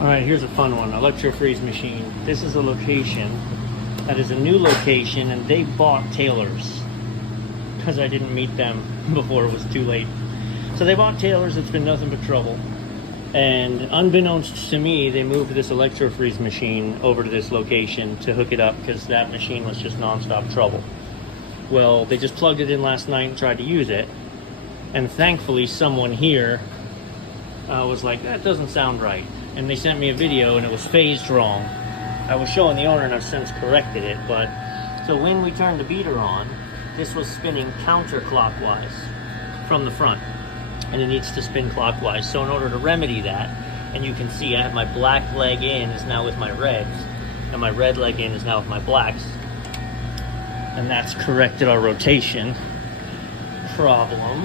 All right, here's a fun one. Electro freeze machine. This is a location that is a new location, and they bought Taylor's because I didn't meet them before it was too late. So they bought Taylor's. It's been nothing but trouble. And unbeknownst to me, they moved this electro freeze machine over to this location to hook it up because that machine was just nonstop trouble. Well, they just plugged it in last night and tried to use it. And thankfully, someone here was like, that doesn't sound right. And they sent me a video and it was phased wrong. I was showing the owner and I've since corrected it, but so when we turned the beater on, this was spinning counterclockwise from the front, and it needs to spin clockwise. So in order to remedy that, and you can see I have my black leg in is now with my reds, and my red leg in is now with my blacks, and that's corrected our rotation problem.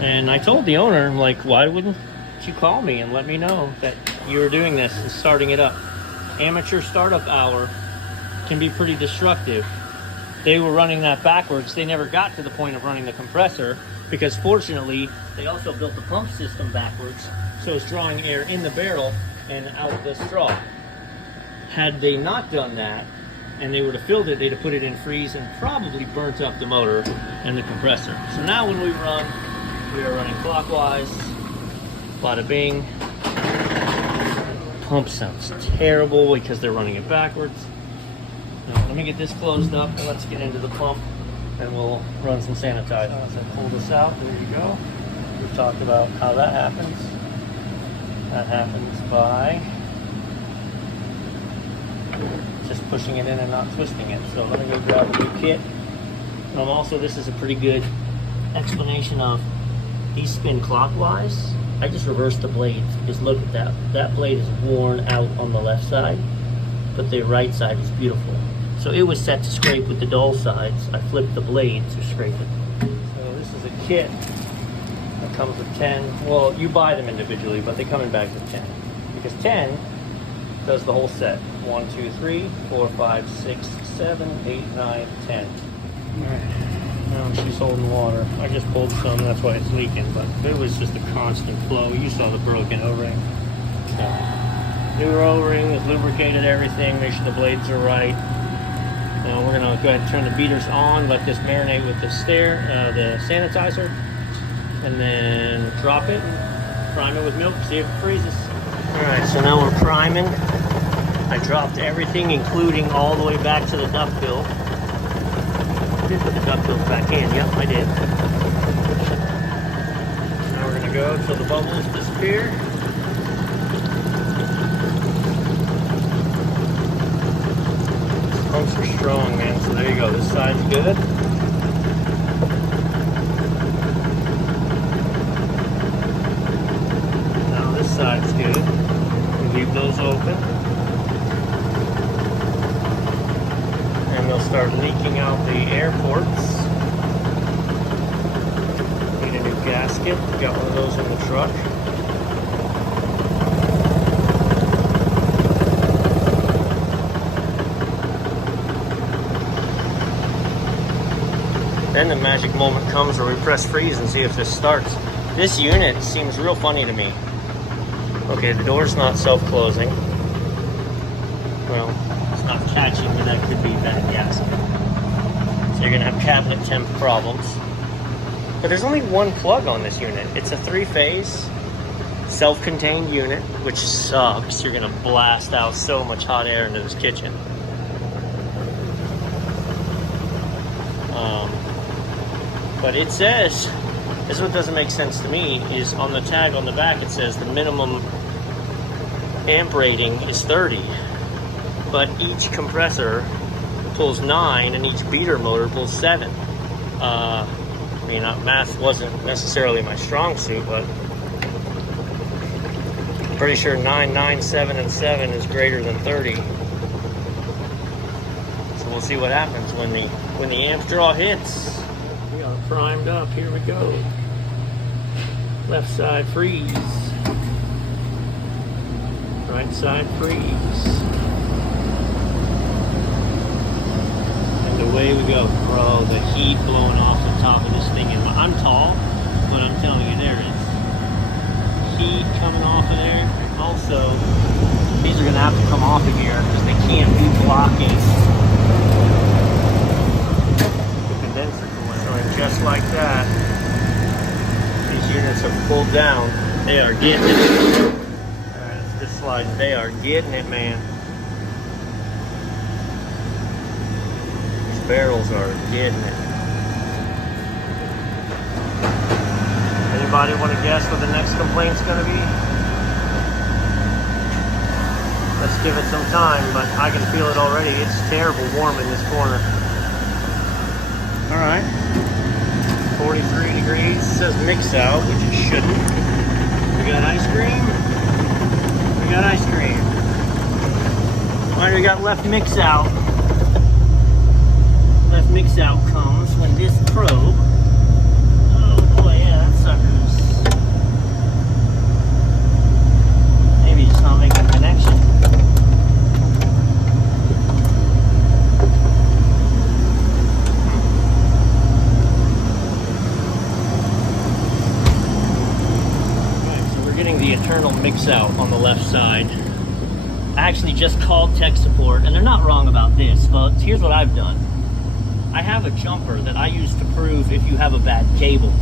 And I told the owner, like, why wouldn't you call me and let me know that you were doing this and starting it up? Amateur startup hour can be pretty destructive. They were running that backwards. They never got to the point of running the compressor because fortunately, they also built the pump system backwards, so it's drawing air in the barrel and out the straw. Had they not done that, and they would have filled it, they'd have put it in freeze and probably burnt up the motor and the compressor. So now when we run, we are running clockwise, bada bing. Pump sounds terrible because they're running it backwards. Now, let me get this closed up and let's get into the pump and we'll run some sanitizer. So pull this out, there you go. We've talked about how that happens. That happens by just pushing it in and not twisting it. So let me go grab a new kit. Also, this is a pretty good explanation of these spin clockwise. I just reversed the blades because look at that. That blade is worn out on the left side, but the right side is beautiful. So it was set to scrape with the dull sides. I flipped the blade to scrape it. So this is a kit that comes with 10. Well, you buy them individually, but they come in bags of 10. Because 10 does the whole set. 1, 2, 3, 4, 5, 6, 7, 8, 9, 10. All right. Now she's holding water. I just pulled some, that's why it's leaking, but it was just a constant flow. You saw the broken O-ring. New O-ring has lubricated everything, make sure the blades are right. Now we're gonna go ahead and turn the beaters on, let this marinate with the the sanitizer, and then drop it, and prime it with milk, see if it freezes. All right, so now we're priming. I dropped everything, including all the way back to the duckbill. I did put the duckbills back in. Yep, I did. Now we're going to go until the bubbles disappear. These pumps are strong, man. So there you go. This side's good. Now this side's good. We leave those open. And they'll start leaking out the air ports. Need a new gasket. Got one of those in the truck. Then the magic moment comes where we press freeze and see if this starts. This unit seems real funny to me. Okay, the door's not self-closing. Well, not catching, but that could be bad gasket. So you're gonna have cabinet temp problems. But there's only one plug on this unit. It's a 3-phase, self-contained unit, which sucks. You're gonna blast out so much hot air into this kitchen. But it says, this is what doesn't make sense to me, is on the tag on the back it says the minimum amp rating is 30. But each compressor pulls 9 and each beater motor pulls 7. I mean, math wasn't necessarily my strong suit, but I'm pretty sure 9, 9, 7, and 7 is greater than 30. So we'll see what happens when the amp draw hits. We are primed up. Here we go. Left side freeze. Right side freeze. Away we go. Bro, the heat blowing off the top of this thing. I'm tall, but I'm telling coming off of there. Also, these are gonna have to come off of here because they can't be blocking the condenser coolant. So just like that, these units are pulled down. They are getting it. Alright, let's just slide. They are getting it, man. These barrels are getting it. Anybody want to guess what the next complaint's going to be? Let's give it some time, but I can feel it already. It's terrible warm in this corner. All right. 43 degrees. It says mix out, which it shouldn't. We got ice cream. We got ice cream. All right, we got left mix out. Left mix out comes when this probe. Oh boy, yeah, that sucker's maybe just not making a connection. The internal mix out on the left side. I actually just called tech support, and they're not wrong about this, but here's what I've done. I have a jumper that I use to prove if you have a bad cable.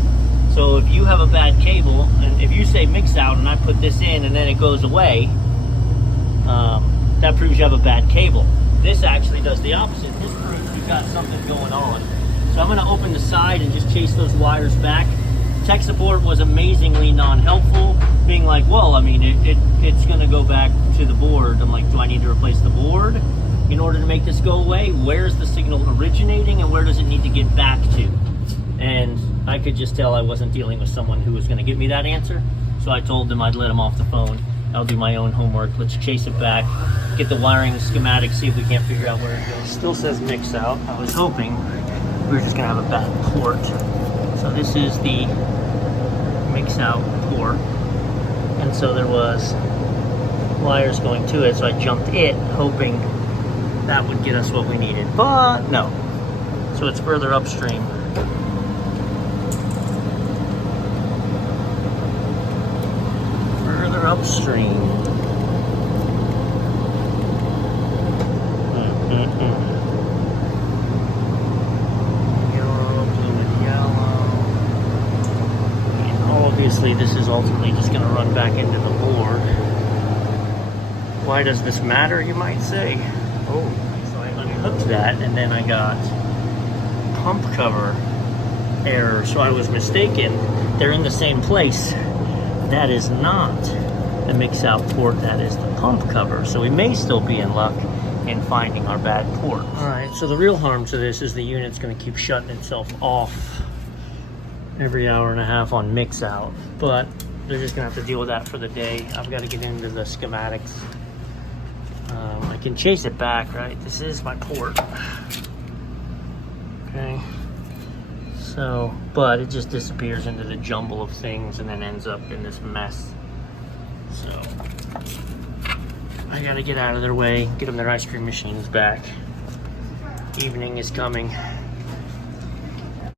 So if you have a bad cable, and if you say mix out and I put this in and then it goes away, that proves you have a bad cable. This actually does the opposite. This proves you've got something going on. So I'm gonna open the side and just chase those wires back. Tech support was amazingly non-helpful, being like, well, I mean, it's going to go back to the board. I'm like, do I need to replace the board in order to make this go away? Where's the signal originating and where does it need to get back to? And I could just tell I wasn't dealing with someone who was going to give me that answer. So I told them I'd let them off the phone. I'll do my own homework. Let's chase it back, get the wiring schematic, see if we can't figure out where it goes. Still says mix out. I was hoping we were just going to have a bad port. So this is the mix out port, and so there was wires going to it, so I jumped it hoping that would get us what we needed, but no. So it's further upstream. Further upstream. Obviously, this is ultimately just going to run back into the board. Why does this matter, you might say? Oh, so I unhooked that, and then I got pump cover error. So I was mistaken. They're in the same place. That is not the mix-out port. That is the pump cover. So we may still be in luck in finding our bad port. All right, so the real harm to this is the unit's going to keep shutting itself off every hour and a half on mix out, but they're just gonna have to deal with that for the day. I've got to get into the schematics. I can chase it back, right? This is my port. Okay, so, but it just disappears into the jumble of things and then ends up in this mess. So I gotta get out of their way, get them their ice cream machines back. Evening is coming.